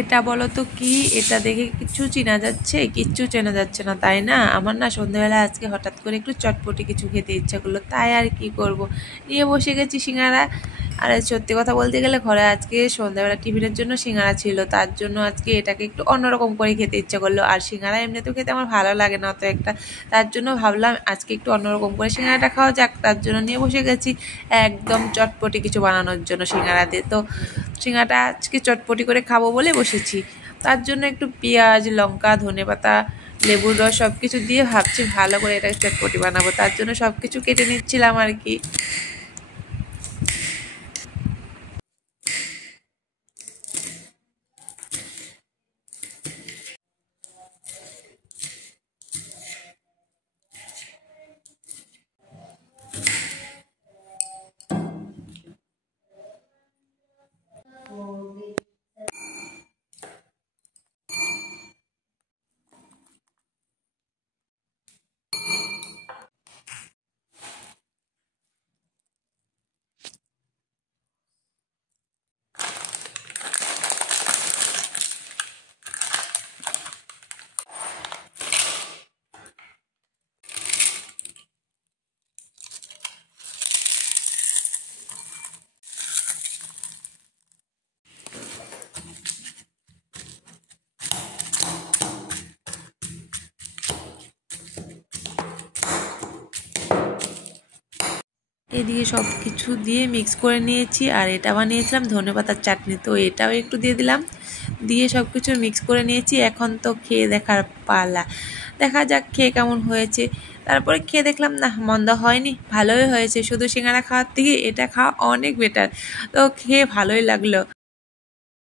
এটা বলো তো কি, এটা দেখে কিছু চেনা যাচ্ছে? কিচ্ছু চেনা যাচ্ছে না, তাই না? আমার না সন্ধ্যাবেলা আজকে হঠাৎ করে একটু চটপটি কিছু খেতে ইচ্ছা করলো, তাই আর কি করব, নিয়ে বসে গেছি সিঙ্গারা। আর সত্যি কথা বলতে গেলে ঘরে আজকে সন্ধ্যাবেলা টিফিনের জন্য সিঙ্গারা ছিল, তার জন্য আজকে এটাকে একটু অন্যরকম করে খেতে ইচ্ছা করলো। আর সিঙ্গারা এমনিতেও খেতে আমার ভালো লাগে না অত একটা, তার জন্য ভাবলাম আজকে একটু অন্যরকম করে সিঙ্গারাটা খাওয়া যাক, তার জন্য নিয়ে বসে গেছি একদম চটপটি কিছু বানানোর জন্য সিঙ্গারা দিয়ে। তো সিঙ্গারাটা আজকে চটপটি করে খাবো বলে বসেছি, তার জন্য একটু পেঁয়াজ, লঙ্কা, ধনেপাতা, লেবুর রস সব কিছু দিয়ে ভাবছি ভালো করে এটাকে চটপটি বানাবো, তার জন্য সব কিছু কেটে নিচ্ছিলাম আর কি। এদিকে সব কিছু দিয়ে মিক্স করে নিয়েছি, আর এটা বানিয়েছিলাম ধনেপাতার চাটনি, তো এটাও একটু দিয়ে দিলাম, দিয়ে সব কিছু মিক্স করে নিয়েছি। এখন তো খেয়ে দেখার পালা, দেখা যাক খেয়ে কেমন হয়েছে। তারপরে খেয়ে দেখলাম না, মন্দ হয়নি, ভালোই হয়েছে, শুধু সিঙ্গারা খাওয়ার থেকে এটা খাওয়া অনেক বেটার। তো খেয়ে ভালোই লাগলো।